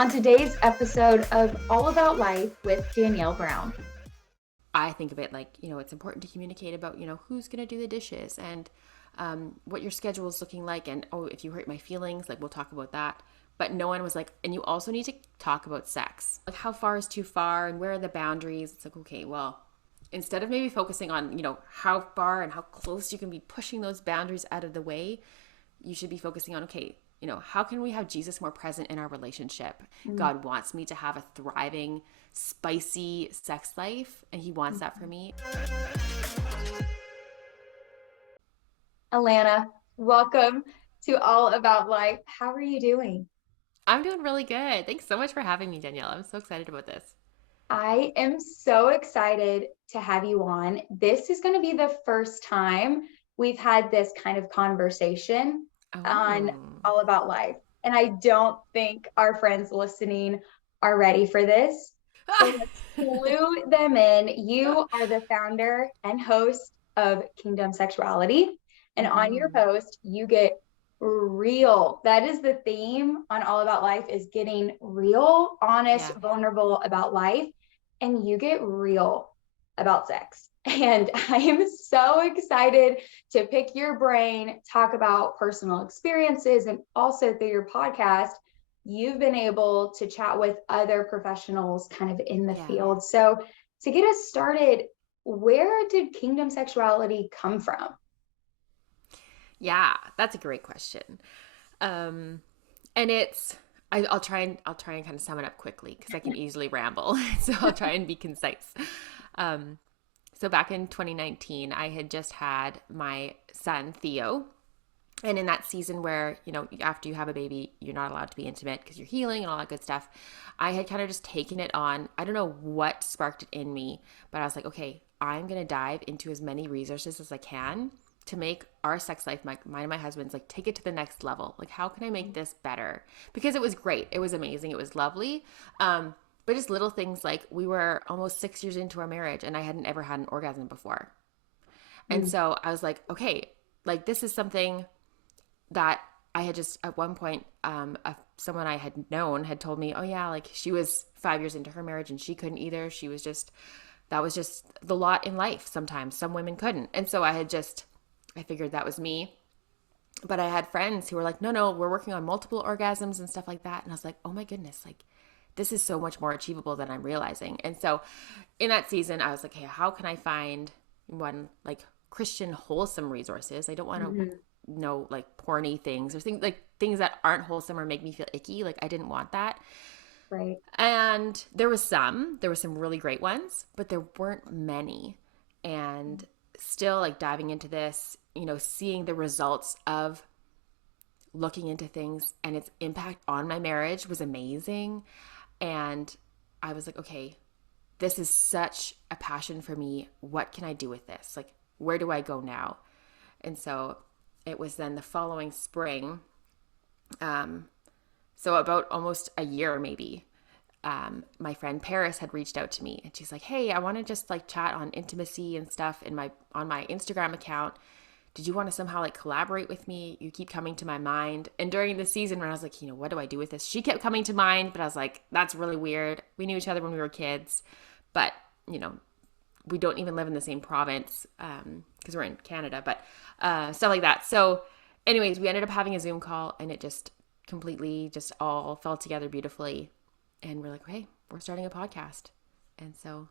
on today's episode of All About Life with Danielle Brown. I think of it like, it's important to communicate about, who's going to do the dishes and what your schedule is looking like. And, if you hurt my feelings, like we'll talk about that. But no one was like, and you also need to talk about sex. Like how far is too far and where are the boundaries? It's like, okay, well, instead of maybe focusing on, how far and how close you can be pushing those boundaries out of the way, you should be focusing on, okay, how can we have Jesus more present in our relationship? God wants me to have a thriving, spicy sex life, and he wants that for me. Alana, welcome to All About Life. How are you doing? I'm doing really good. Thanks so much for having me, Danielle. I'm so excited about this. I am so excited to have you on. This is going to be the first time we've had this kind of conversation on All About Life. And I don't think our friends listening are ready for this. So let's clue them in. You are the founder and host of Kingdom Sexuality. And on your post, you get real. That is the theme on All About Life, is getting real, honest, vulnerable about life. And you get real about sex. And I am so excited to pick your brain, talk about personal experiences, and also through your podcast, you've been able to chat with other professionals kind of in the field. So to get us started, where did Kingdom Sexuality come from? Yeah, that's a great question. And I'll try and kind of sum it up quickly because I can easily ramble. So I'll try and be concise. So back in 2019, I had just had my son, Theo. And in that season where, after you have a baby, you're not allowed to be intimate because you're healing and all that good stuff, I had kind of just taken it on. I don't know what sparked it in me, but I was like, okay, I'm going to dive into as many resources as I can to make our sex life, mine and my husband's, like, take it to the next level. Like, how can I make this better? Because it was great. It was amazing. It was lovely. But just little things like we were almost 6 years into our marriage and I hadn't ever had an orgasm before. And so I was like, okay, like this is something that I had just at one point, someone I had known had told me, oh yeah, like she was 5 years into her marriage and she couldn't either. That was just the lot in life. Sometimes some women couldn't. And so I figured that was me. But I had friends who were like, no, we're working on multiple orgasms and stuff like that. And I was like, oh my goodness, like this is so much more achievable than I'm realizing. And so in that season, I was like, hey, how can I find one like Christian wholesome resources? I don't want to know like porny things or things that aren't wholesome or make me feel icky. Like I didn't want that. Right. And there were some really great ones, but there weren't many. And still like diving into this, seeing the results of looking into things and its impact on my marriage was amazing. And I was like, okay, this is such a passion for me. What can I do with this? Like, where do I go now? And so it was then the following spring, so about almost a year maybe, my friend Paris had reached out to me and she's like, hey, I want to just like chat on intimacy and stuff on my Instagram account. Did you want to somehow like collaborate with me? You keep coming to my mind. And during the season when I was like, what do I do with this? She kept coming to mind, but I was like, that's really weird. We knew each other when we were kids, but we don't even live in the same province because we're in Canada, but stuff like that. So anyways, we ended up having a Zoom call and it just completely just all fell together beautifully. And we're like, hey, we're starting a podcast. And so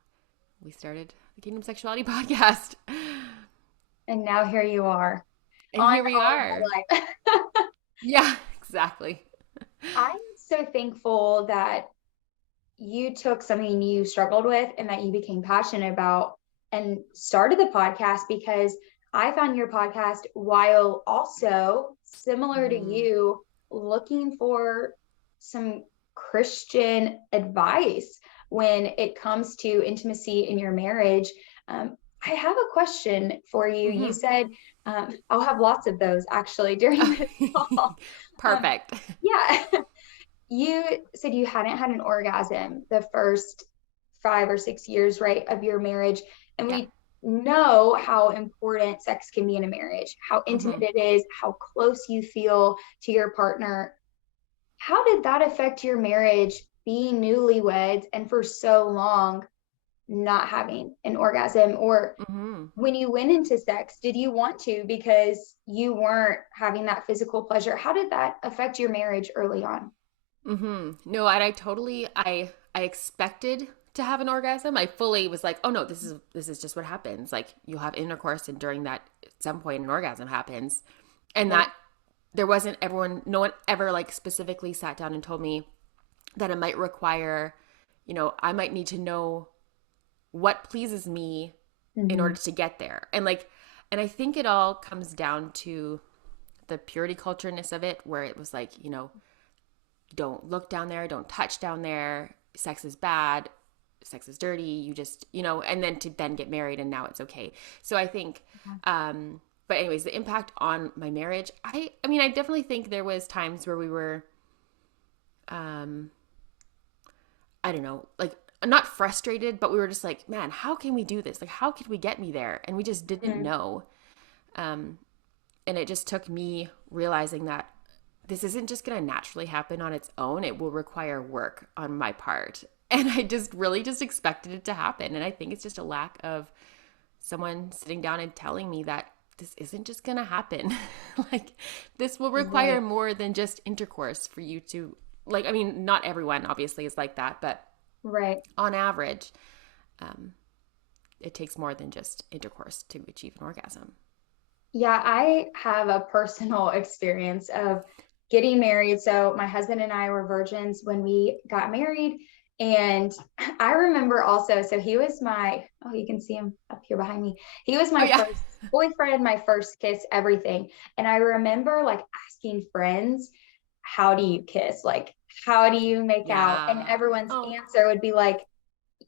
we started the Kingdom Sexuality podcast. And now here you are. And here we are. Yeah, exactly. I'm so thankful that you took something you struggled with and that you became passionate about and started the podcast, because I found your podcast while also similar to you looking for some Christian advice when it comes to intimacy in your marriage. I have a question for you. You said, I'll have lots of those actually during this call. Perfect. Yeah. You said you hadn't had an orgasm the first 5 or 6 years, right, of your marriage. And we know how important sex can be in a marriage, how intimate it is, how close you feel to your partner. how did that affect your marriage being newlyweds and for so long not having an orgasm? Or Mm-hmm. when you went into sex, did you want to because you weren't having that physical pleasure? How did that affect your marriage early on? Mm-hmm. No, and I expected to have an orgasm. I fully was like, oh no, this is just what happens. Like you'll have intercourse, and during that, at some point, an orgasm happens, and Right. that there wasn't everyone. No one ever like specifically sat down and told me that it might require, I might need to know what pleases me in Mm-hmm. order to get there, and I think it all comes down to the purity cultureness of it, where it was like, don't look down there, don't touch down there, sex is bad, sex is dirty, you just, and then to then get married and now it's okay. So I think but anyways, the impact on my marriage, I mean, I definitely think there was times where we were um I don't know, like not frustrated, but we were just like, man, how can we do this? Like how could we get me there? And we just didn't Mm-hmm. know. Um and it just took me realizing that this isn't just going to naturally happen on its own. It will require work on my part. And I just really just expected it to happen. And I think it's just a lack of someone sitting down and telling me that this isn't just going to happen. Like, this will require Right. more than just intercourse for you to, like, I mean, not everyone obviously is like that, but Right. on average, um, it takes more than just intercourse to achieve an orgasm. Yeah, I have a personal experience of getting married. So my husband and I were virgins when we got married. And I remember also, so he was my, oh, you can see him up here behind me. He was Oh, my yeah. first boyfriend, my first kiss, everything. And I remember like asking friends, how do you kiss? Like, how do you make out? And Yeah. everyone's Oh. answer would be like,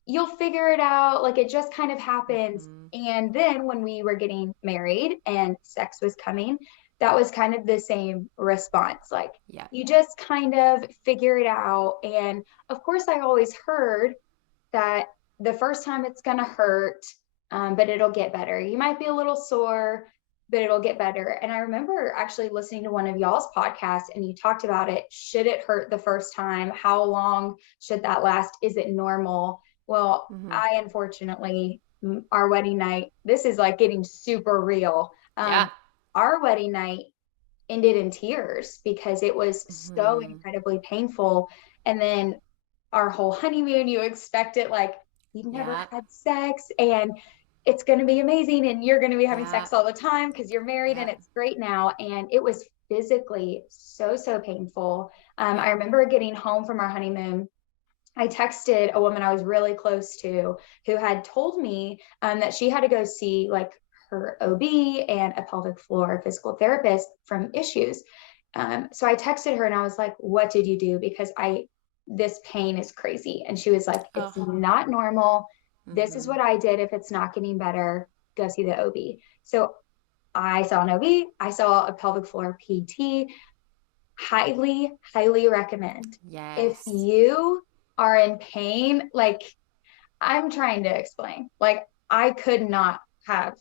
you'll figure it out. Like it just kind of happens. Mm-hmm. And then when we were getting married and sex was coming, that was kind of the same response. Like Yeah. you just kind of figure it out. And of course, I always heard that the first time it's going to hurt, but it'll get better. You might be a little sore, but it'll get better. And I remember actually listening to one of y'all's podcasts and you talked about it. Should it hurt the first time? How long should that last? Is it normal? Well, Mm-hmm. I unfortunately, our wedding night, this is like getting super real. Yeah. Our wedding night ended in tears because it was so Mm-hmm. incredibly painful. And then our whole honeymoon, you expect it like you've never Yeah. had sex and it's going to be amazing and you're going to be having Yeah. sex all the time because you're married and Yeah. it's great now. And it was physically so, so painful. Yeah. I remember getting home from our honeymoon. I texted a woman I was really close to who had told me that she had to go see like her OB and a pelvic floor physical therapist from issues. So I texted her and I was like, what did you do? Because this pain is crazy. And she was like, it's Oh. not normal. This is Mm-hmm. what I did. If it's not getting better, go see the OB. So I saw an OB, I saw a pelvic floor PT, highly, highly recommend. If Yes. you are in pain, like I'm trying to explain, like I could not have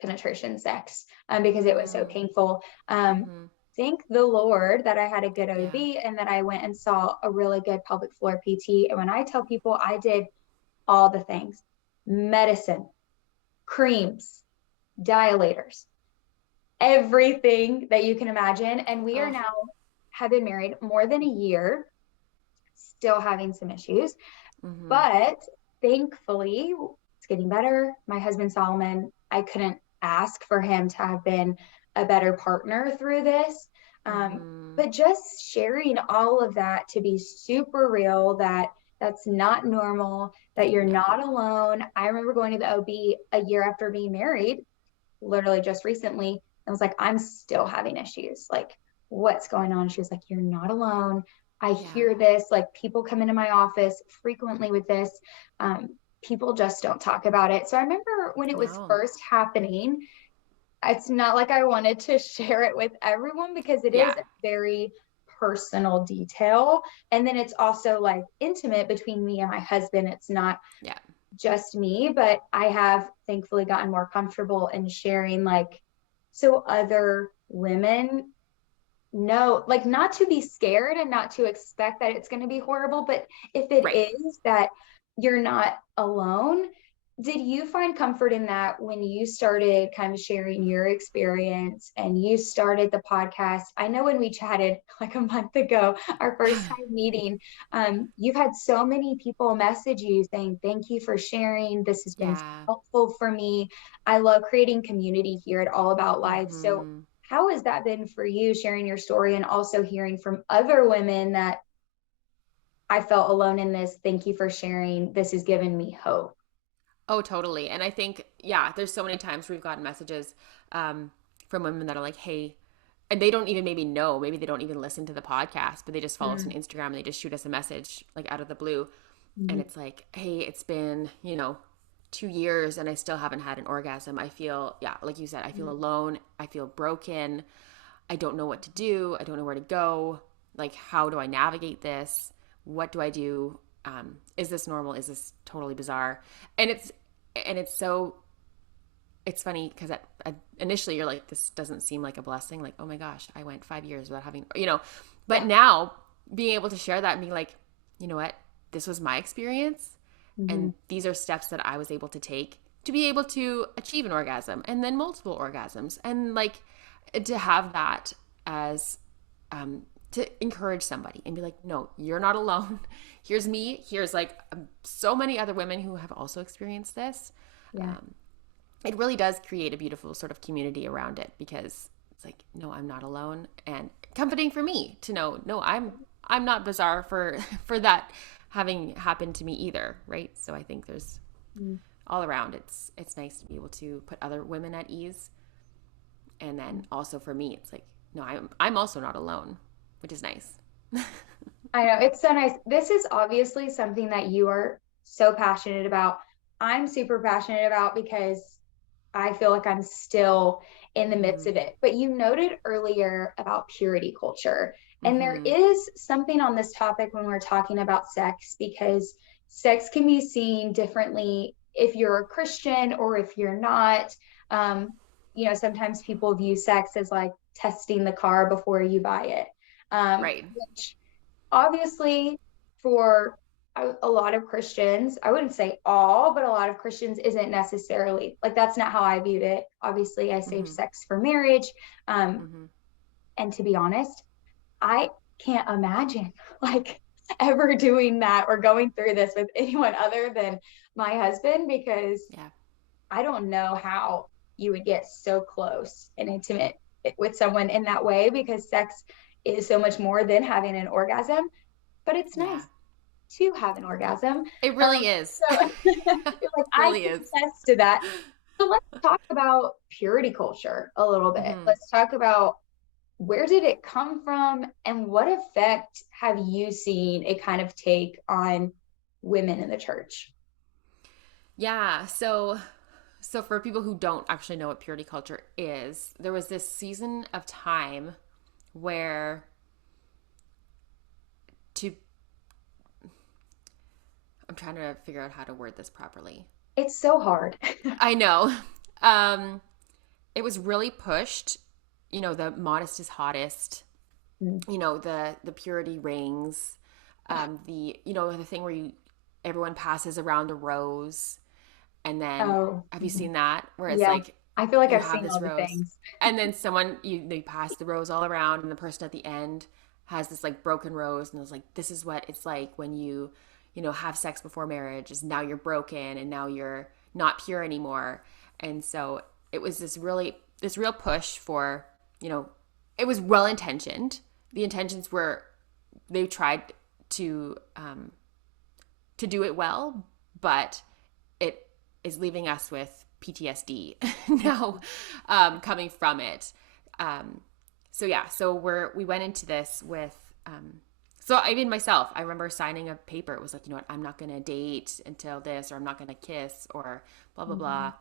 penetration sex because it was so Mm-hmm. painful. Mm-hmm. Thank the Lord that I had a good Yeah. OB and that I went and saw a really good pelvic floor PT. And when I tell people I did all the things, medicine, creams, dilators, everything that you can imagine. And we are Oh. now have been married more than a year, still having some issues, Mm-hmm. but thankfully it's getting better. My husband Solomon, I couldn't ask for him to have been a better partner through this. Mm-hmm. But just sharing all of that to be super real, that that's not normal, that you're No. not alone. I remember going to the OB a year after being married, literally just recently. I was like, I'm still having issues. Like, what's going on? She was like, you're not alone. I Yeah. hear this. Like, people come into my office frequently with this. Um, People just don't talk about it. So I remember when it was No. first happening, it's not like I wanted to share it with everyone because it is Yeah. a very personal detail. And then it's also like intimate between me and my husband. It's not Yeah. just me, but I have thankfully gotten more comfortable in sharing like so other women know, like not to be scared and not to expect that it's going to be horrible, but if it Right. is, that you're not alone. Did you find comfort in that when you started kind of sharing your experience and you started the podcast? I know when we chatted like a month ago, our first time meeting, you've had so many people message you saying, thank you for sharing. This has been so Yeah. helpful for me. I love creating community here at All About Life. So Mm-hmm. how has that been for you, sharing your story and also hearing from other women that I felt alone in this? Thank you for sharing. This has given me hope. Oh, totally. And I think, yeah, there's so many times we've gotten messages from women that are like, hey, and they don't even maybe know, maybe they don't even listen to the podcast, but they just follow us on Mm-hmm. Instagram and they just shoot us a message like out of the blue. And Mm-hmm. it's like, hey, it's been, 2 years and I still haven't had an orgasm. I feel, yeah, like you said, I feel alone. I feel broken. I don't know what to do. I don't know where to go. Like, how do I navigate this? What do I do? Is this normal? Is this totally bizarre? And it's so it's funny because initially you're like, this doesn't seem like a blessing. Like, oh my gosh, I went 5 years without having. But Yeah. now being able to share that and being like, you know what, this was my experience, Mm-hmm. and these are steps that I was able to take to be able to achieve an orgasm and then multiple orgasms, and like to have that as to encourage somebody and be like, no, you're not alone. Here's me. Here's like so many other women who have also experienced this. Yeah. Um, it really does create a beautiful sort of community around it, because it's like, no, I'm not alone, and comforting for me to know, no, I'm not bizarre for for that having happened to me either, right? So I think there's Mm-hmm. all around, it's nice to be able to put other women at ease, and then also for me, it's like, no, I'm also not alone, which is nice. I know it's so nice. This is obviously something that you are so passionate about. I'm super passionate about because I feel like I'm still in the midst Mm-hmm. of it. But you noted earlier about purity culture. And there Mm-hmm. is something on this topic when we're talking about sex, because sex can be seen differently if you're a Christian or if you're not. Um, sometimes people view sex as like testing the car before you buy it, Right. which obviously for a lot of Christians, I wouldn't say all, but a lot of Christians isn't necessarily like that's not how I viewed it. Obviously, I saved Mm-hmm. sex for marriage. Um, Mm-hmm. and to be honest, I can't imagine like ever doing that or going through this with anyone other than my husband, because Yeah. I don't know how you would get so close and intimate with someone in that way, because sex is so much more than having an orgasm, but it's Yeah. nice to have an orgasm. It really Um, is. so like I Really can is. attest to that. So let's talk about purity culture a little bit. Mm-hmm. Let's talk about where did it come from and what effect have you seen it kind of take on women in the church? Yeah. So for people who don't actually know what purity culture is, there was this season of time where to I'm trying to figure out how to word this properly. It's so hard. I know. Um it was really pushed, the modest is hottest, Mm. the purity rings, the thing where you everyone passes around a rose, and then Oh, have you mhm. seen that where it's Yeah. like I feel like you I've have seen this all the rose, things. and then someone they pass the rose all around, and the person at the end has this like broken rose, and it's like, this is what it's like when you have sex before marriage, is now you're broken and now you're not pure anymore. And so it was this real push for, it was well intentioned. The intentions were, they tried to do it well, but it is leaving us with PTSD now, coming from it. Um, so yeah, so we went into this with, so I mean myself, I remember signing a paper. It was like, what, I'm not going to date until this, or I'm not going to kiss, or blah, blah, Mhm. blah.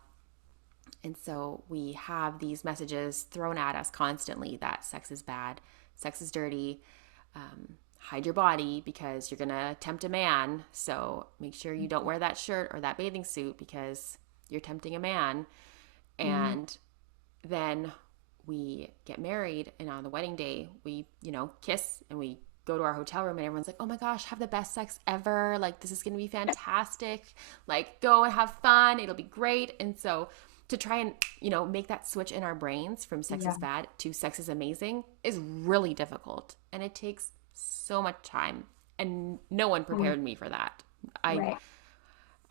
And so we have these messages thrown at us constantly that sex is bad, sex is dirty, hide your body because you're going to tempt a man. So make sure you don't wear that shirt or that bathing suit because you're tempting a man. Mhm. And then we get married, and on the wedding day, we, kiss and we go to our hotel room, and everyone's like, oh my gosh, have the best sex ever. Like, this is going to be fantastic. Like, go and have fun. It'll be great. And so to try and, make that switch in our brains from sex Yeah. is bad to sex is amazing is really difficult. And it takes so much time. And no one Mm, prepared me for that. I right.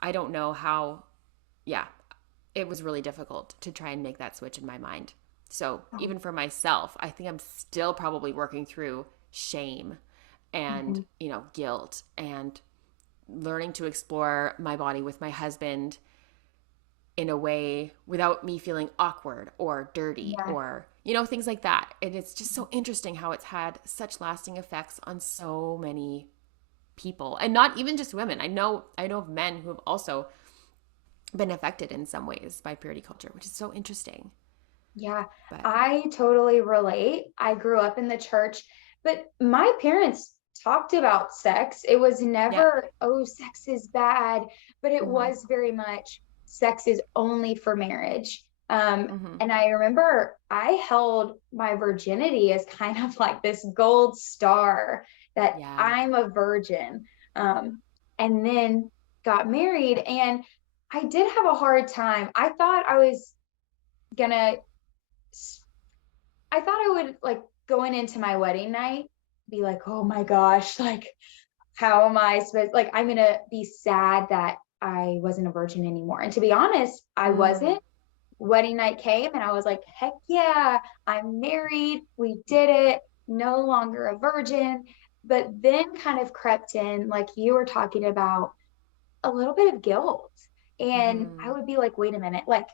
I don't know how, yeah, it was really difficult to try and make that switch in my mind. So Oh, even for myself, I think I'm still probably working through shame and, mhm. guilt and learning to explore my body with my husband in a way without me feeling awkward or dirty Yeah. or, things like that. And it's just so interesting how it's had such lasting effects on so many people, and not even just women. I know of men who have also been affected in some ways by purity culture, which is so interesting. Yeah, But I totally relate. I grew up in the church, but my parents talked about sex. It was yeah. never, oh, sex is bad, but it Mm-hmm. was very much sex is only for marriage. Mm-hmm. And I remember I held my virginity as kind of like this gold star that Yeah. I'm a virgin. Um, and then got married, and I did have a hard time. I was gonna I thought I would like going into my wedding night be like, oh my gosh, like how am I supposed like I'm gonna be sad that I wasn't a virgin anymore. And to be honest, I Mm. wasn't. Wedding night came and I was like, heck yeah, I'm married. We did it. No longer a virgin. But then kind of crept in, like you were talking about, a little bit of guilt. And I Mm-hmm. would be like, wait a minute, like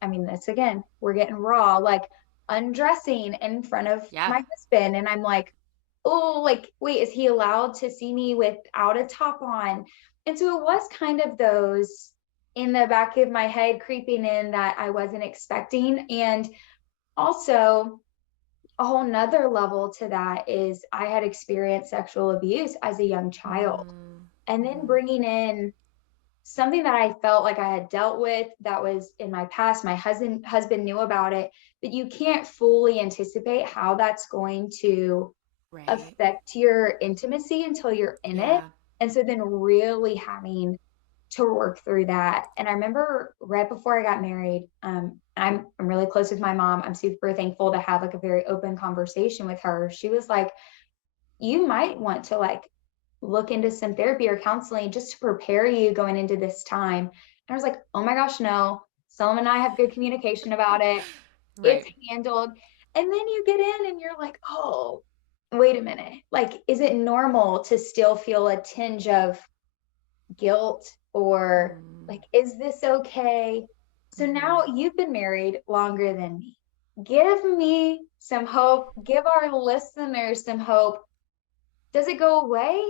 I mean, this again, we're getting raw, like undressing in front of Yeah. my husband. And I'm like, oh, like, wait, is he allowed to see me without a top on? And so it was kind of those in the back of my head creeping in that I wasn't expecting. And also, a whole nother level to that is I had experienced sexual abuse as a young child. And then Mm-hmm. bringing in something that I felt like I had dealt with that was in my past. My husband knew about it, but you can't fully anticipate how that's going to Right. affect your intimacy until you're in it. Yeah. And so then really having to work through that. And I remember right before I got married, I'm really close with my mom. I'm super thankful to have like a very open conversation with her. She was like, you might want to like look into some therapy or counseling just to prepare you going into this time. And I was like, oh my gosh, no. Solomon and I have good communication about it. It's Right. handled. And then you get in and you're like, oh, wait a minute. Like, is it normal to still feel a tinge of guilt or Mm. like, is this okay? So Mm-hmm. now you've been married longer than me. Give me some hope. Give our listeners some hope. Does it go away?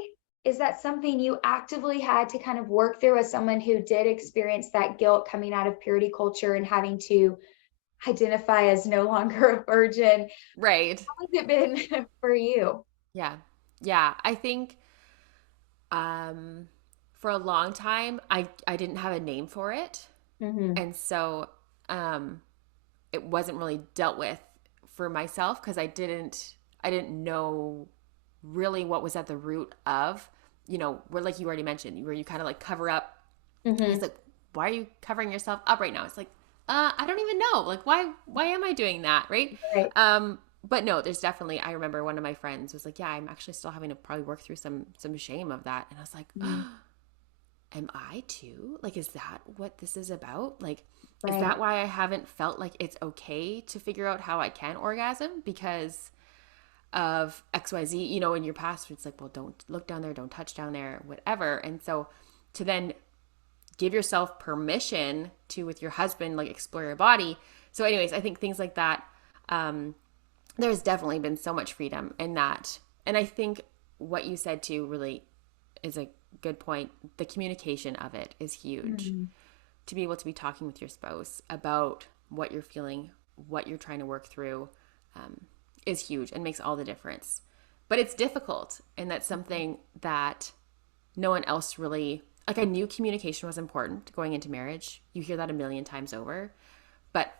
Is that something you actively had to kind of work through as someone who did experience that guilt coming out of purity culture and having to identify as no longer a virgin? Right. How has it been for you? Yeah. Yeah. I think um for a long time I didn't have a name for it. Mm-hmm. And so um it wasn't really dealt with for myself because I didn't know really what was at the root of, where, like you already mentioned, where you kind of like cover up. It's Mm-hmm. like, why are you covering yourself up right now? It's like, I don't even know. Like, why am I doing that? Right. Right. But no, there's definitely, I remember one of my friends was like, yeah, I'm actually still having to probably work through some shame of that. And I was like, Mm-hmm. am I too? Like, is that what this is about? Like, is Right. that why I haven't felt like it's okay to figure out how I can orgasm? Because of XYZ, in your past, it's like, well, don't look down there, don't touch down there, whatever. And so to then give yourself permission to, with your husband, like explore your body. So, anyways, I think things like that, um, there's definitely been so much freedom in that. And I think what you said too really is a good point. The communication of it is huge. Mm-hmm. To be able to be talking with your spouse about what you're feeling, what you're trying to work through, um, is huge and makes all the difference. But it's difficult, and that's something that no one else really, like, I knew communication was important going into marriage. You hear that a million times over, but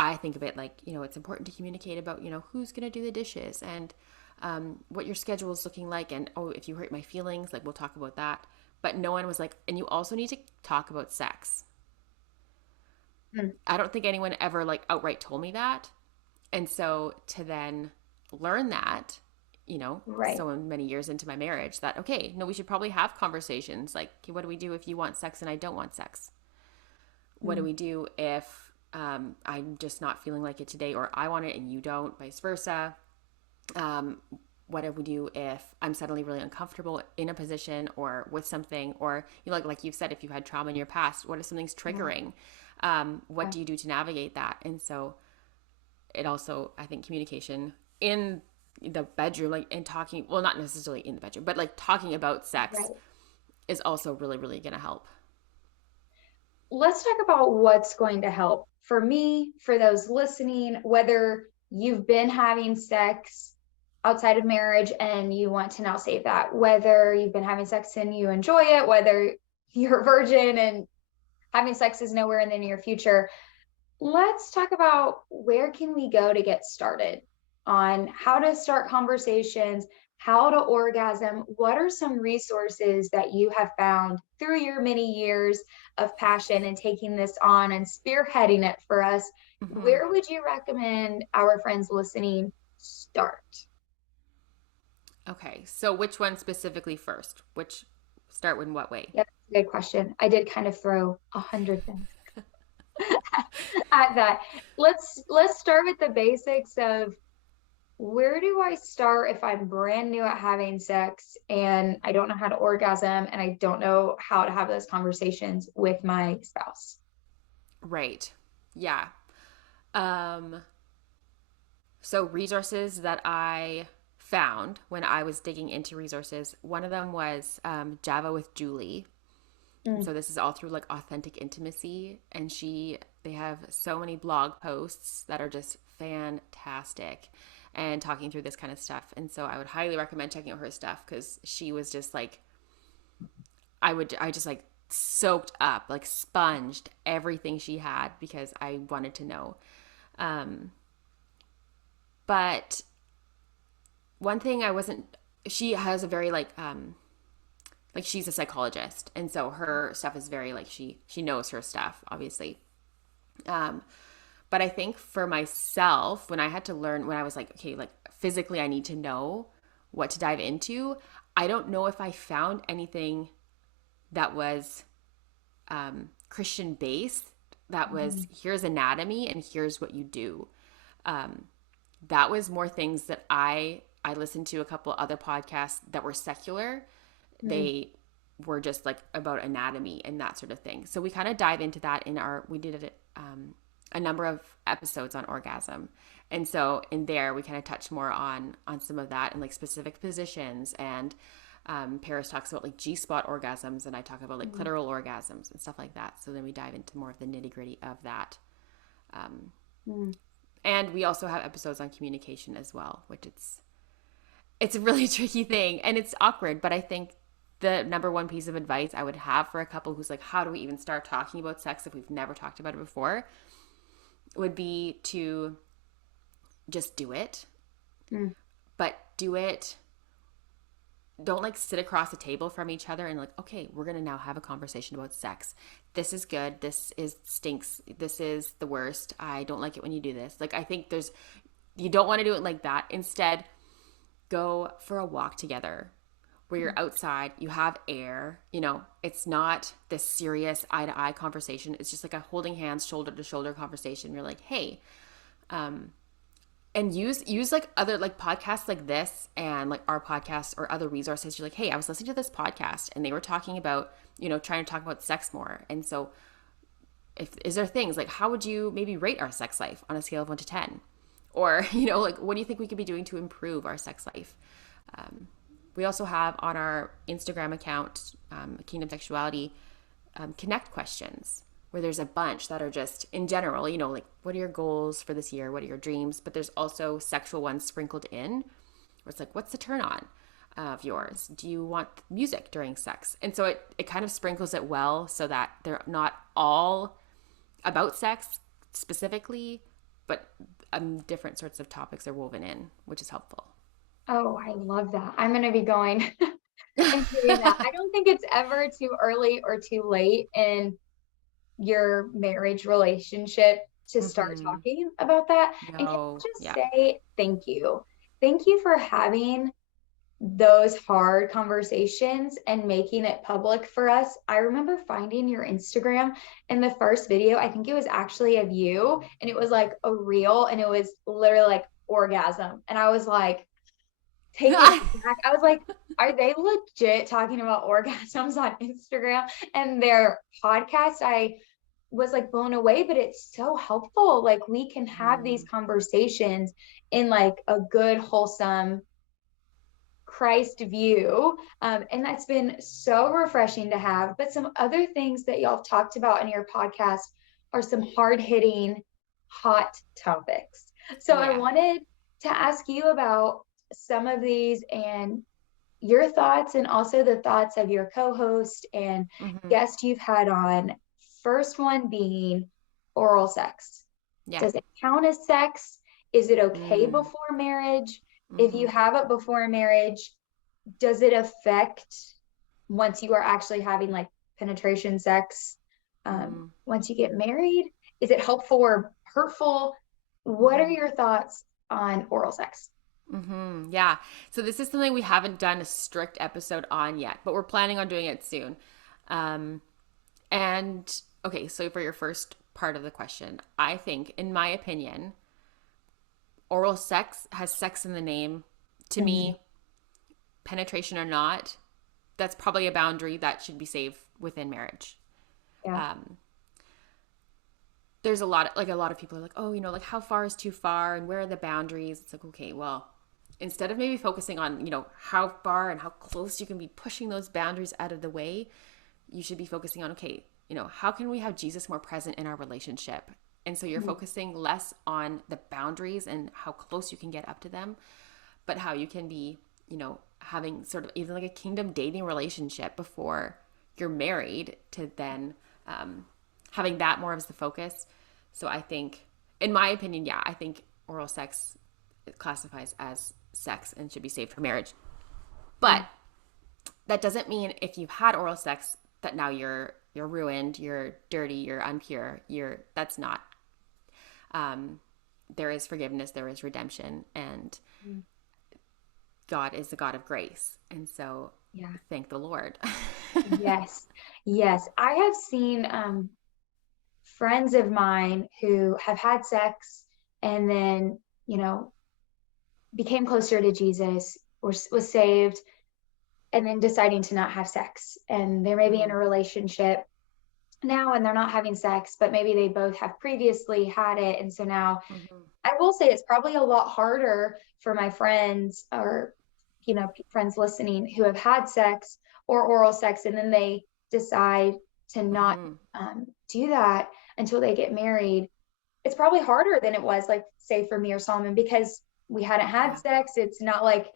I think of it like, it's important to communicate about, who's going to do the dishes and what your schedule is looking like. And, oh, if you hurt my feelings, like, we'll talk about that. But no one was like, and you also need to talk about sex. Mm. I don't think anyone ever like outright told me that. And so to then learn that, Right. so many years into my marriage, that, okay, no, we should probably have conversations like, okay, what do we do if you want sex and I don't want sex? What do Mm. we do if I'm just not feeling like it today, or I want it and you don't, vice versa? Um, what do we do if I'm suddenly really uncomfortable in a position or with something, or like you've said, if you had trauma in your past, what if something's Yeah. triggering? What Yeah. do you do to navigate that? And so it also, I think, communication in the bedroom, like, and talking, well, not necessarily in the bedroom, but like talking about sex Right. is also really, really going to help. Let's talk about what's going to help for me, for those listening, whether you've been having sex outside of marriage and you want to now save that, whether you've been having sex and you enjoy it, whether you're a virgin and having sex is nowhere in the near future. Let's talk about where can we go to get started on how to start conversations, how to orgasm. What are some resources that you have found through your many years of passion and taking this on and spearheading it for us? Mm-hmm. Where would you recommend our friends listening start? Okay, so which one specifically first? Which start in what way? Yeah, that's a good question. I did kind of throw 100 things at that. Let's start with the basics of where do I start if I'm brand new at having sex and I don't know how to orgasm and I don't know how to have those conversations with my spouse? Right. Yeah. Um, so resources that I found when I was digging into resources, one of them was Java with Julie. And Mm. so this is all through like authentic intimacy. And they have so many blog posts that are just fantastic and talking through this kind of stuff. And so I would highly recommend checking out her stuff because she was just like, I just like soaked up, like sponged everything she had because I wanted to know. Um, but one thing I wasn't, she has a very like she's a psychologist, and so her stuff is very like she knows her stuff, obviously. Um, but I think for myself, when I had to learn, when I was like, okay, like physically, I need to know what to dive into. I don't know if I found anything that was Christian based. That was, Mm. here's anatomy and here's what you do. Um, that was more things that I listened to a couple other podcasts that were secular. Mm. They were just like about anatomy and that sort of thing. So we kind of dive into that we did a number of episodes on orgasm. And so in there we kind of touch more on some of that and like specific positions, and Paris talks about like G-spot orgasms, and I talk about like Mm. clitoral orgasms and stuff like that. So then we dive into more of the nitty-gritty of that. Um, Mm. and we also have episodes on communication as well, which it's a really tricky thing and it's awkward, but I think the number one piece of advice I would have for a couple who's like, how do we even start talking about sex if we've never talked about it before, would be to just do it. Mm. But do it, don't like sit across the table from each other and like, okay, we're gonna now have a conversation about sex. This is good, this is stinks, this is the worst, I don't like it when you do this. Like, I think you don't want to do it like that. Instead, go for a walk together where you're outside, you have air, it's not this serious eye to eye conversation. It's just like a holding hands, shoulder to shoulder conversation. You're like, hey, and use like other like podcasts like this and like our podcast or other resources. You're like, hey, I was listening to this podcast and they were talking about, trying to talk about sex more. And so is there things like, how would you maybe rate our sex life on a scale of 1 to 10? Or, like, what do you think we could be doing to improve our sex life? We also have on our Instagram account, Kingdom Sexuality, connect questions, where there's a bunch that are just in general, like, what are your goals for this year? What are your dreams? But there's also sexual ones sprinkled in, where it's like, what's the turn on of yours? Do you want music during sex? And so it kind of sprinkles it well so that they're not all about sex specifically, but different sorts of topics are woven in, which is helpful. Oh, I love that. I'm going to be going and doing that. I don't think it's ever too early or too late in your marriage relationship to start Mm-hmm. talking about that. And can I No, just yeah. say thank you? Thank you for having those hard conversations and making it public for us. I remember finding your Instagram, and the first video, I think it was actually of you, and it was like a reel, and it was literally like orgasm. And I was like taken aback. I was like, are they legit talking about orgasms on Instagram? And their podcast, I was like blown away, but it's so helpful. Like we can have these Mm, conversations in like a good, wholesome Christ view. And that's been so refreshing to have. But some other things that y'all have talked about in your podcast are some hard hitting, hot topics. So oh I yeah. wanted to ask you about some of these and your thoughts, and also the thoughts of your co host and Mm-hmm. guest you've had on. First one being oral sex. Yeah. Does it count as sex? Is it okay Mm, before marriage? If mm-hmm. you have it before marriage, does it affect once you are actually having like penetration sex? Mm, Once you get married, is it helpful or hurtful? What are mm-hmm. your thoughts on oral sex? Mm-hmm. Yeah. So this is something we haven't done a strict episode on yet, but we're planning on doing it soon. Um, and okay, so for your first part of the question, I think, in my opinion, oral sex has sex in the name. To Mhm. me, penetration or not, that's probably a boundary that should be safe within marriage. Yeah. Um, there's a lot of people are like, oh, like how far is too far and where are the boundaries? It's like, okay, well, instead of maybe focusing on, how far and how close you can be pushing those boundaries out of the way, you should be focusing on, okay, how can we have Jesus more present in our relationship? And so you're Mhm. focusing less on the boundaries and how close you can get up to them, but how you can be, having sort of even like a kingdom dating relationship before you're married to then having that more as the focus. So I think, in my opinion, yeah, I think oral sex classifies as sex and should be saved for marriage. But Yeah. that doesn't mean if you've had oral sex that now you're ruined, you're dirty, you're impure. That's not. Um, there is forgiveness, there is redemption, and Mm. God is the God of grace. And so Yeah. thank the Lord. Yes. Yes. I have seen friends of mine who have had sex and then, you know, became closer to Jesus or was saved and then deciding to not have sex. And they're maybe in Mm-hmm. a relationship now and they're not having sex, but maybe they both have previously had it. And so now Mm-hmm. I will say it's probably a lot harder for my friends or, friends listening who have had sex or oral sex and then they decide to not Mm-hmm. do that until they get married. It's probably harder than it was, like, say, for me or Solomon, because we hadn't had Yeah. sex. It's not like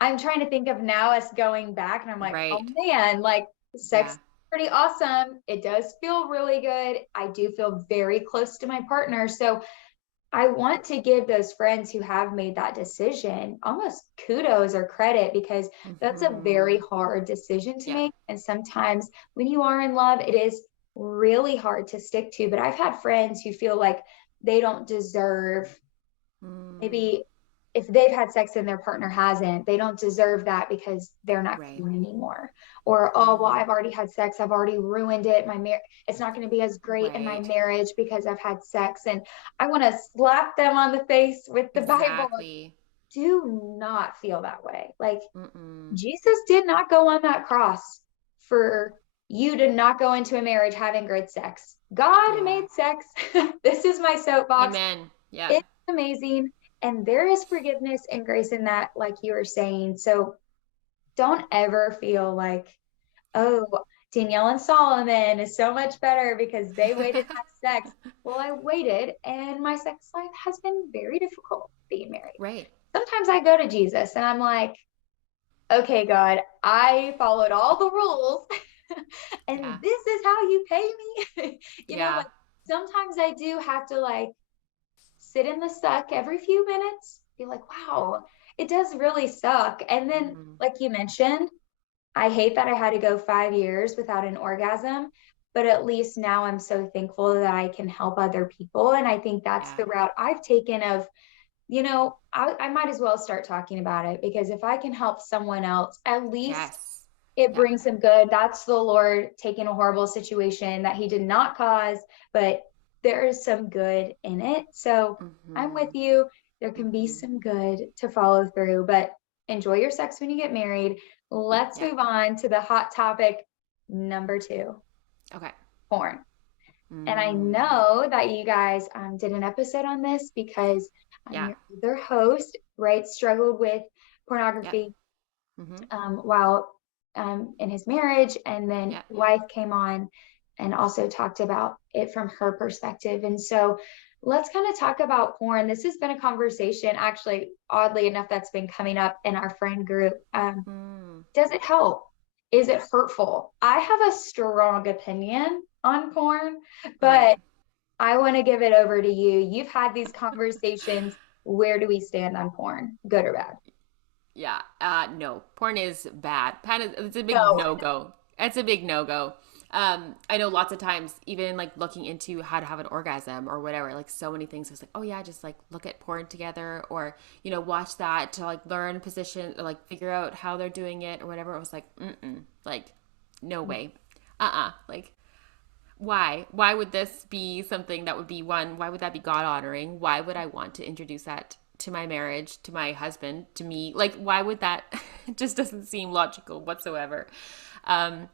I'm trying to think of now us going back and I'm like, oh Right. man, like sex Yeah. is pretty awesome. It does feel really good. I do feel very close to my partner. So I want to give those friends who have made that decision almost kudos or credit, because that's a very Mm-hmm. hard decision to Yeah. make. And sometimes when you are in love, it is really hard to stick to. But I've had friends who feel like they don't deserve, Mm. maybe if they've had sex and their partner hasn't, they don't deserve that because they're not Right. clean anymore. Or, oh, well, Mm. I've already had sex. I've already ruined it. It's not going to be as great in my Right. marriage because I've had sex. And I want to slap them on the face with the Bible. Exactly. Do not feel that way. Like, Mm-mm. Jesus did not go on that cross for you to not go into a marriage having good sex. God Yeah. made sex. This is my soapbox. Amen. Yeah. It's amazing. And there is forgiveness and grace in that, like you were saying. So don't ever feel like, oh, Danielle and Solomon is so much better because they waited to have sex. Well, I waited, and my sex life has been very difficult being married. Right. Sometimes I go to Jesus and I'm like, okay, God, I followed all the rules, Yeah. and this is how you pay me. Yeah. Like sometimes I do have to like sit in the suck every few minutes, be like, wow, it does really suck. And then, Mm-hmm. like you mentioned, I hate that I had to go 5 years without an orgasm, but at least now I'm so thankful that I can help other people. And I think that's Yeah. the route I've taken of, I might as well start talking about it, because if I can help someone else, at least Yes. it Yeah. brings him good. That's the Lord taking a horrible situation that he did not cause, but there is some good in it. So I'm Mm-hmm. with you. There can be Mm-hmm. some good to follow through, but enjoy your sex when you get married. Let's Yeah. move on to the hot topic number 2, Okay. porn. And I Mm. know that you guys did an episode on this because Yeah. your other host, right, struggled with Yep. pornography Mm-hmm. while in his marriage. And then Yeah. wife came on and also talked about it from her perspective. And so let's kind of talk about porn. This has been a conversation, actually, oddly enough, that's been coming up in our friend group. Mm. Does it help? Is it hurtful? I have a strong opinion on porn, Right. but I want to give it over to you. You've had these conversations. Where do we stand on porn? Good or bad? Yeah. No. Porn is bad. It's a big No. no go. It's a big no go. I know lots of times, even like looking into how to have an orgasm or whatever, like so many things. I was like, oh yeah, just like look at porn together, or watch that to like learn position, or like figure out how they're doing it or whatever. It was like, like, no way, like why would this be something that would be one, why would that be God honoring? Why would I want to introduce that to my marriage, to my husband, to me? Like, why would that? It just doesn't seem logical whatsoever. um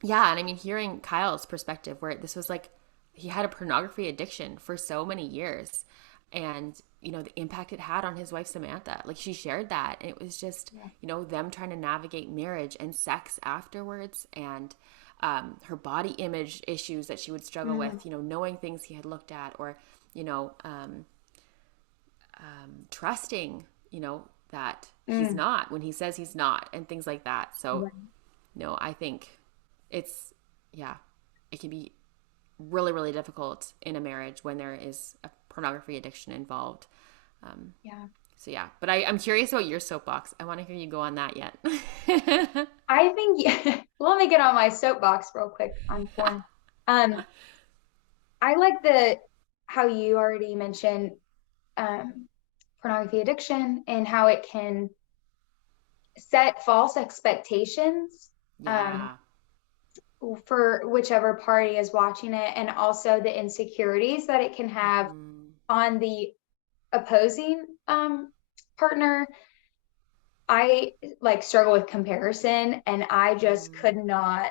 yeah, and I mean, hearing Kyle's perspective, where this was like he had a pornography addiction for so many years, and the impact it had on his wife Samantha, like she shared that, and it was just Yeah. them trying to navigate marriage and sex afterwards, and her body image issues that she would struggle Mm, with, knowing things he had looked at, or you know trusting that he's mm, not when he says he's not, and things like that. So right. no, I think it's, yeah, it can be really, really difficult in a marriage when there is a pornography addiction involved. Um, Yeah. so yeah, but I'm curious about your soapbox. I want to hear you go on that yet. I think, yeah, let me get on my soapbox real quick on porn. Um, I like how you already mentioned um, pornography addiction and how it can set false expectations um, Yeah. for whichever party is watching it, and also the insecurities that it can have Mm-hmm. on the opposing partner. I like struggle with comparison, and I just Mm-hmm. could not,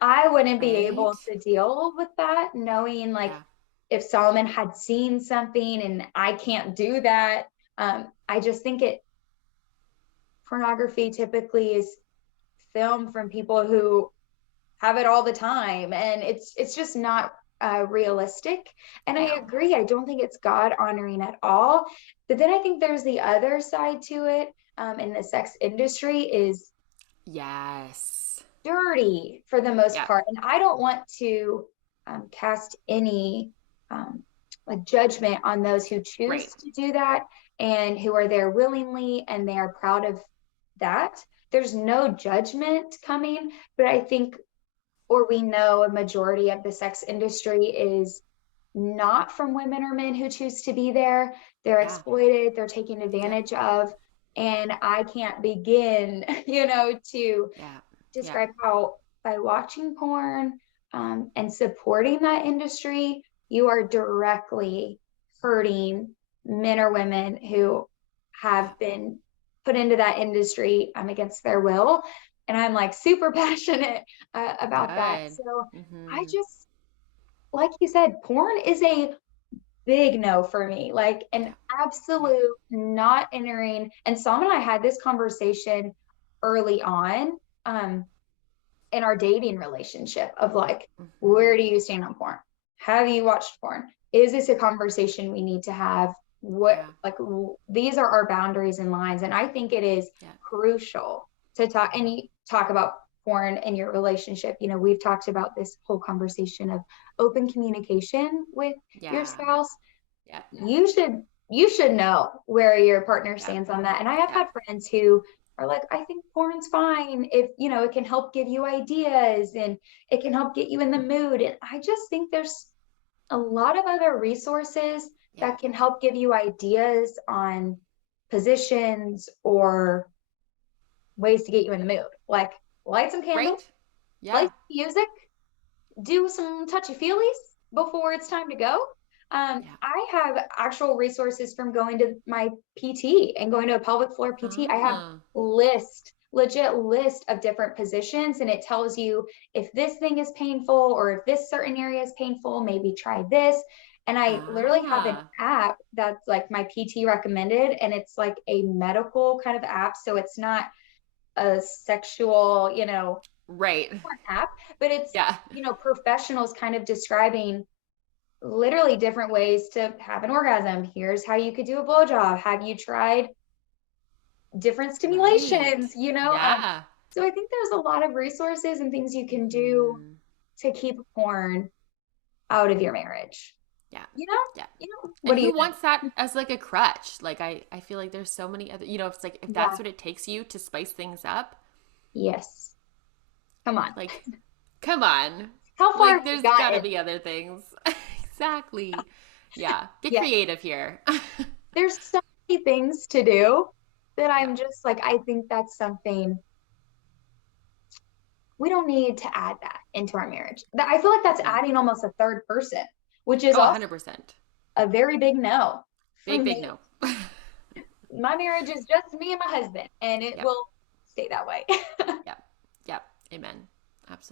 I wouldn't be able Right? to deal with that, knowing like Yeah. if Solomon had seen something and I can't do that. I just think pornography typically is filmed from people who have it all the time, and it's just not realistic. And I No. agree, I don't think it's God honoring at all. But then I think there's the other side to it, in the sex industry is Yes. dirty for the most Yeah. part. And I don't want to cast any um, like judgment on those who choose Right. to do that and who are there willingly and they are proud of that. There's no judgment coming, but I think, or we know, a majority of the sex industry is not from women or men who choose to be there. They're Yeah. exploited, they're taken Yep. advantage of. And I can't begin, to Yeah. Yeah. describe how by watching porn and supporting that industry, you are directly hurting men or women who have Yeah. been put into that industry against their will. And I'm like super passionate about that. Good. So I Mm-hmm. just, like you said, porn is a big no for me, like an Yeah. Yeah. absolute not entering. And Sam and I had this conversation early on um, in our dating relationship of like, Mm-hmm. where do you stand on porn? Have you watched porn? Is this a conversation we need to have? What, Yeah. like, these are our boundaries and lines. And I think it is Yeah. crucial to talk, and you talk about porn in your relationship. We've talked about this whole conversation of open communication with your Yeah. spouse. Yeah. you should know where your partner Yeah. stands on that. And I have Yeah. had friends who are like, I think porn's fine if it can help give you ideas and it can help get you in the mood. And I just think there's a lot of other resources Yeah. that can help give you ideas on positions or ways to get you in the mood. Like light some candles, Right. play Yeah. some music, do some touchy feelies before it's time to go. Yeah. I have actual resources from going to my PT and going to a pelvic floor PT. I have Ah. legit list of different positions, and it tells you if this thing is painful or if this certain area is painful, maybe try this. And I literally have an Ah. app that's like my PT recommended, and it's like a medical kind of app. So it's not a sexual, Right. app, but it's, Yeah. professionals kind of describing literally different ways to have an orgasm. Here's how you could do a blowjob. Have you tried different Right. stimulations? Yeah. So I think there's a lot of resources and things you can do Hmm. to keep porn out of your marriage. Yeah. You know, Yeah. what And do you who wants that think? as like a crutch? Like I feel like there's so many other, if it's like if Yeah. that's what it takes you to spice things up, Yes. Come on. like come on. How far have Like we there's got to gotten? be other things. Exactly. Yeah. Get Yes. creative here. There's so many things to do that Yeah. I'm just like, I think that's something we don't need to add that into our marriage. I feel like that's No. adding almost a third person, which is Oh, also 100%. a very big no Big from big me. no. My marriage is just me and my husband, and it Yep. will stay that way. Yep. Yep. Amen.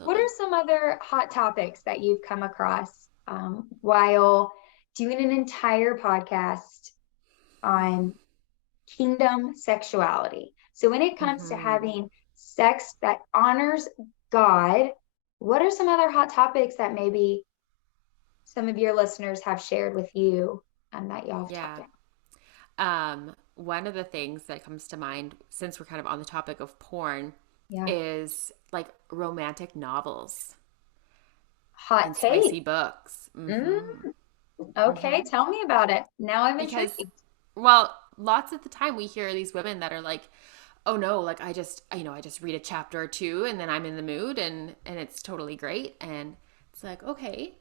What are Absolutely. some other hot topics that you've come across while doing an entire podcast on kingdom sexuality? So, when it comes to Mhm. having sex that honors God, what are some other hot topics that maybe some of your listeners have shared with you that y'all have talked Yeah. about? One of the things that comes to mind, since we're kind of on the topic of porn, Yeah. is like romantic novels Hot and take. spicy books. Mm, Hmm. okay, tell me about it. Now I'm Because, intrigued. well, lots of the time we hear these women that are like, "Oh no, like I just read a chapter or two and then I'm in the mood and it's totally great." And it's like, okay,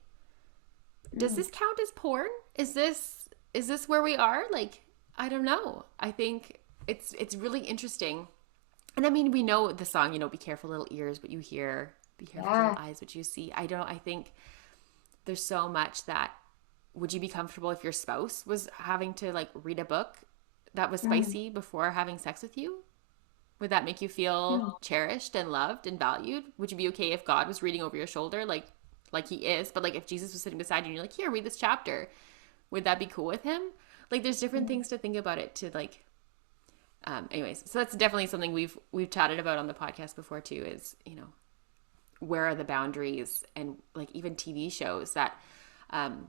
does Mm, this count as porn? Is this where we are? Like, I don't know. I think it's really interesting. And I mean, we know the song, be careful little ears what you hear, be careful little yeah. eyes what you see. I think there's so much that would you be comfortable if your spouse was having to like read a book that was Mm, spicy before having sex with you? Would that make you feel mm, cherished and loved and valued? Would you be okay if God was reading over your shoulder like he is, but like if Jesus was sitting beside you and you're like, "Here, read this chapter." Would that be cool with him? Like there's different mm. things to think about it to like anyways, so that's definitely something we've chatted about on the podcast before too is, where are the boundaries and like even TV shows that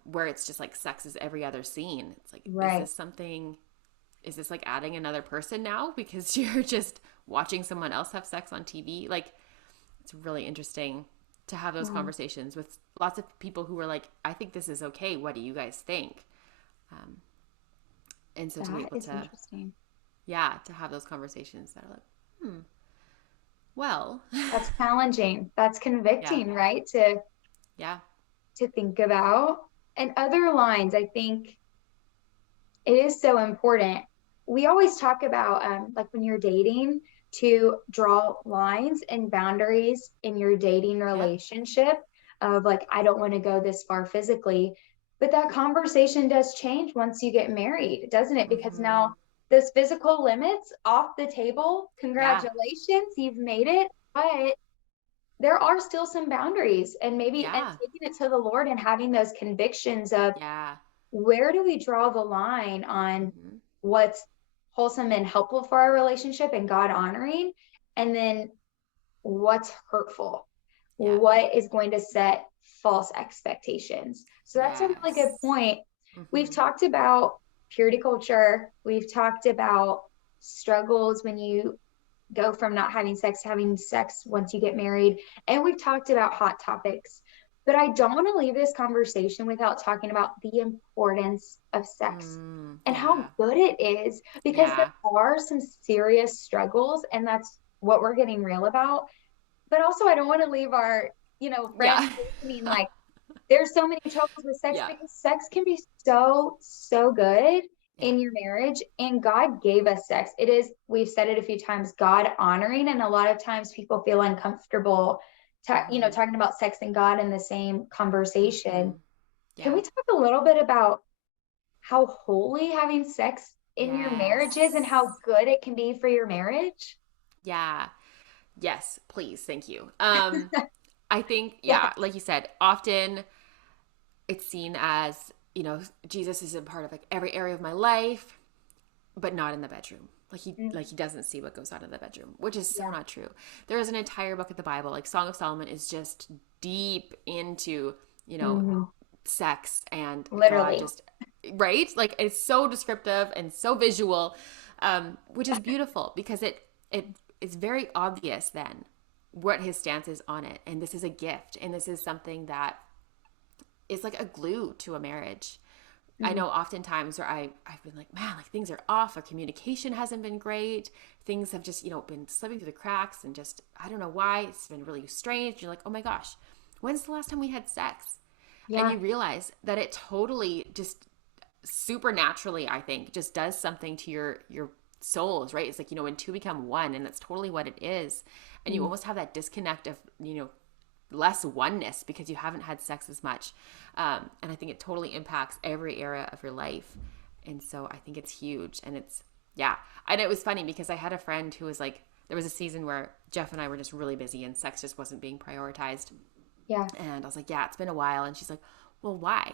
where it's just like sex is every other scene. It's like, Right. is this like adding another person now because you're just watching someone else have sex on TV? Like it's really interesting to have those Mm, conversations with lots of people who are like, I think this is okay. What do you guys think? Um, and so to be that able is to, interesting. yeah, to have those conversations that are like, well, That's challenging. That's yeah, convicting, right? yeah, To think about. And other lines, I think it is so important. We always talk about like when you're dating to draw lines and boundaries in your dating yep, relationship of like, I don't want to go this far physically. But that conversation does change once you get married, doesn't it? Because mm-hmm, now those physical limits off the table, yeah, congratulations, you've made it. But there are still some boundaries and maybe and yeah, taking it to the Lord and having those convictions of yeah, where do we draw the line on mm-hmm, what's wholesome and helpful for our relationship and God honoring, and then what's hurtful, yeah, what is going to set false expectations. So that's a really good yes, point. We've mm-hmm, talked about purity culture, we've talked about struggles when you go from not having sex to having sex once you get married, and we've talked about hot topics. But I don't want to leave this conversation without talking about the importance of sex and how Yeah. good it is, because there Yeah. are some serious struggles, and that's what we're getting real about. But also, I don't want to leave our, friends Yeah. listening like there's so many troubles with sex, Yeah. because sex can be so, so good Yeah. in your marriage. And God gave us sex. It is, we've said it a few times, God honoring. And a lot of times people feel uncomfortable, talking about sex and God in the same conversation. Mm-hmm. Can Yeah. we talk a little bit about how holy having sex in your marriage is and Yes. how good it can be for your marriage? Yeah. Yes, please. Thank you. I think, Yeah. yeah, like you said, often it's seen as, Jesus is a part of like every area of my life, but not in the bedroom. Like he doesn't see what goes on in the bedroom, which is so Yeah. not true. There is an entire book of the Bible, like Song of Solomon is just deep into, you know, Mm-hmm. sex and God Literally. just right? Like it's so descriptive and so visual, which is beautiful because it it's very obvious then what his stance is on it. And this is a gift, and this is something that is like a glue to a marriage. I Mm-hmm. know oftentimes where I've been like, man, like things are off, our communication hasn't been great. Things have just, been slipping through the cracks and just, I don't know why. It's been really strange. You're like, oh my gosh, when's the last time we had sex? And Yeah. you realize that it totally just supernaturally, I think, just does something to your souls, right? It's like, when two become one, and that's totally what it is. And you Mm-hmm. almost have that disconnect of, less oneness because you haven't had sex as much. And I think it totally impacts every area of your life. And so I think it's huge. And it's, yeah. And it was funny because I had a friend who was like, there was a season where Jeff and I were just really busy and sex just wasn't being prioritized. Yeah. And I was like, yeah, it's been a while. And she's like, well, why?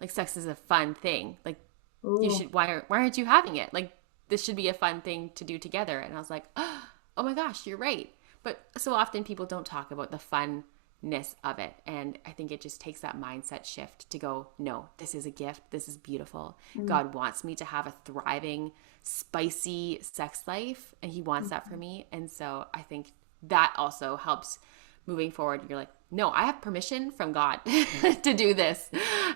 Like, sex is a fun thing. Like, you Ooh. should, why aren't you having it? Like, this should be a fun thing to do together. And I was like, oh my gosh, you're right. But so often people don't talk about the funness of it. And I think it just takes that mindset shift to go, no, this is a gift. This is beautiful. Mm-hmm. God wants me to have a thriving, spicy sex life. And He wants that for me. And so I think that also helps moving forward. You're like, no, I have permission from God to do this.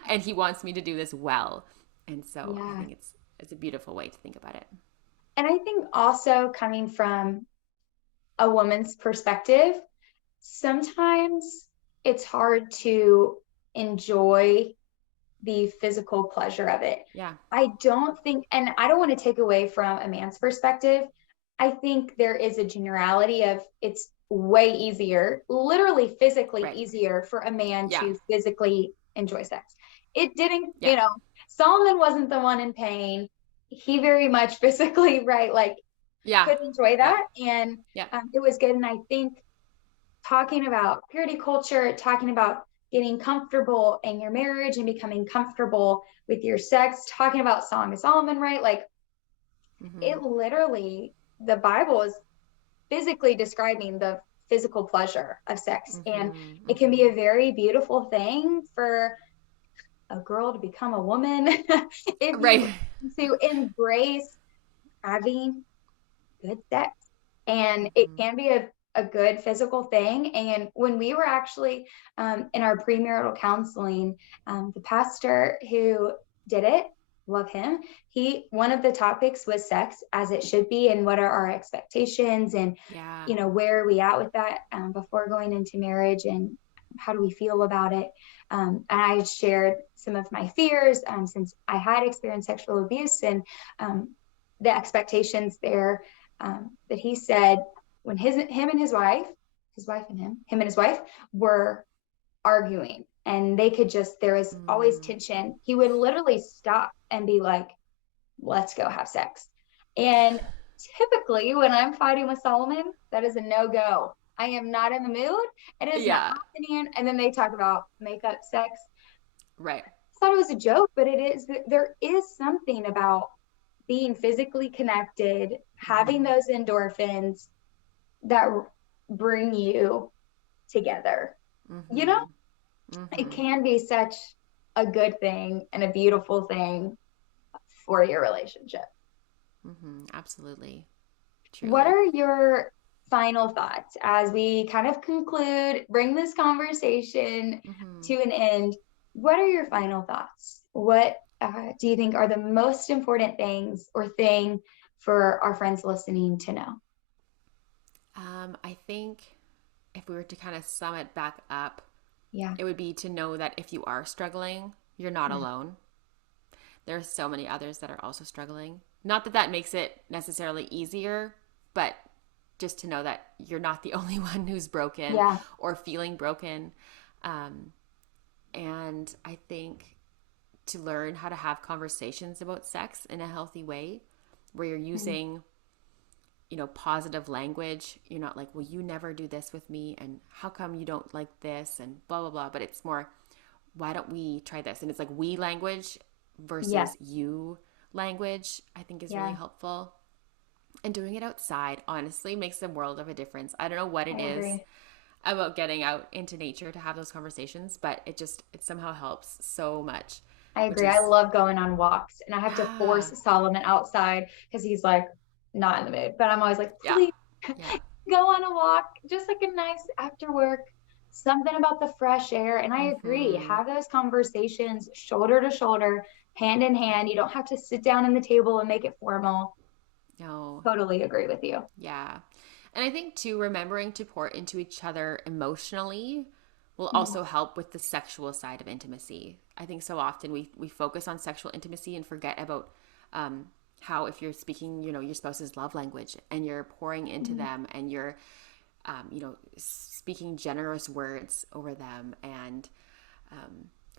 And He wants me to do this well. And so I Yeah. think it's a beautiful way to think about it. And I think also coming from a woman's perspective, sometimes it's hard to enjoy the physical pleasure of it. Yeah. I don't think, and I don't want to take away from a man's perspective. I think there is a generality of it's way easier, literally physically Right. easier for a man Yeah. to physically enjoy sex. It didn't, Yeah. Solomon wasn't the one in pain. He very much physically, right, like Yeah. could enjoy Yeah. that. And Yeah. it was good. And I think talking about purity culture, talking about getting comfortable in your marriage and becoming comfortable with your sex, talking about Song of Solomon, right? Like Mm-hmm. it literally, the Bible is physically describing the physical pleasure of sex. And Mm-hmm. it can be Mm-hmm. a very beautiful thing for a girl to become a woman if you Right. to embrace having good sex. And it Mm-hmm. can be a good physical thing. And when we were actually in our premarital counseling, the pastor who did it, love him, one of the topics was sex as it should be, and what are our expectations, and Yeah. where are we at with that before going into marriage, and how do we feel about it. And I shared some of my fears since I had experienced sexual abuse, and the expectations there, that he said when him and his wife and him and his wife were arguing, and they could just, there was always Mm. tension. He would literally stop and be like, let's go have sex. And typically when I'm fighting with Solomon, that is a no-go. I am not in the mood. It is not Yeah. happening. And then they talk about makeup sex. Right. I thought it was a joke, but there is something about being physically connected, having Mm-hmm. those endorphins that bring you together. You know, Mm-hmm. it Mm-hmm. can be such a good thing and a beautiful thing for your relationship. Mm-hmm. Absolutely. What Truly. are your final thoughts as we kind of conclude, bring this conversation to an end. What are your final thoughts? What do you think are the most important things or thing for our friends listening to know? I think if we were to kind of sum it back up, Yeah. it would be to know that if you are struggling, you're not Yeah. alone. There are so many others that are also struggling. Not that that makes it necessarily easier, but just to know that you're not the only one who's broken Yeah. or feeling broken. Um, and I think to learn how to have conversations about sex in a healthy way where you're Mm. using, positive language. You're not like, well, you never do this with me, and how come you don't like this, and blah blah blah. But it's more, why don't we try this? And it's like we language Yeah. versus you language, I think is really Yeah. helpful. And doing it outside honestly makes a world of a difference. I don't know what I it is agree. about getting out into nature to have those conversations, but it somehow helps so much, I which agree. I is love going on walks, and I have to yeah, force Solomon outside because he's like not in the mood. But I'm always like, yeah, please yeah. go on a walk, just like a nice after work, something about the fresh air. And I agree. Mm-hmm. Have those conversations shoulder to shoulder, hand in hand. You don't have to sit down in the table and make it formal. No, Totally agree with you. yeah. And I think too, remembering to pour into each other emotionally will Mm. also help with the sexual side of intimacy. I think so often we focus on sexual intimacy and forget about um, how if you're speaking, your spouse's love language and you're pouring into Mm. them and you're, speaking generous words over them and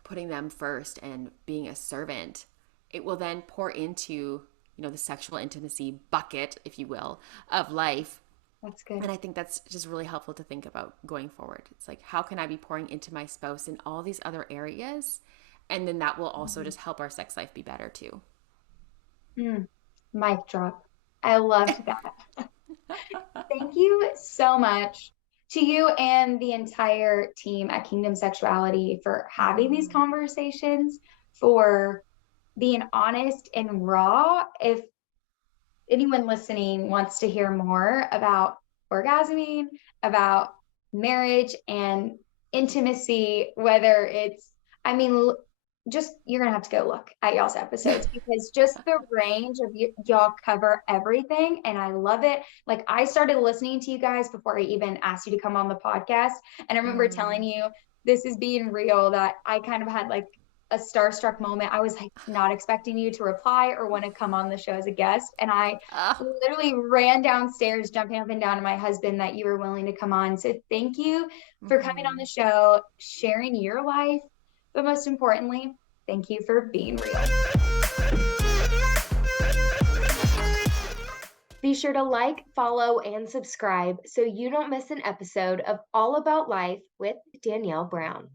putting them first and being a servant, it will then pour into, the sexual intimacy bucket, if you will, of life. That's good. And I think that's just really helpful to think about going forward. It's like, how can I be pouring into my spouse in all these other areas? And then that will also Mhm. just help our sex life be better too. Mm. Mic drop. I loved that. Thank you so much to you and the entire team at Kingdom Sexuality for having these Mm-hmm. conversations, for being honest and raw. If anyone listening wants to hear more about orgasming, about marriage and intimacy, whether it's, I mean, just you're gonna have to go look at y'all's episodes because just the range of y'all cover everything, and I love it. Like I started listening to you guys before I even asked you to come on the podcast, and I remember telling Mm. you this is being real that I kind of had like a starstruck moment. I was like not expecting you to reply or want to come on the show as a guest. And I Oh. literally ran downstairs, jumping up and down to my husband that you were willing to come on. So thank you for coming on Mm-hmm. the show, sharing your life. But most importantly, thank you for being real. Be sure to like, follow, and subscribe so you don't miss an episode of All About Life with Danielle Brown.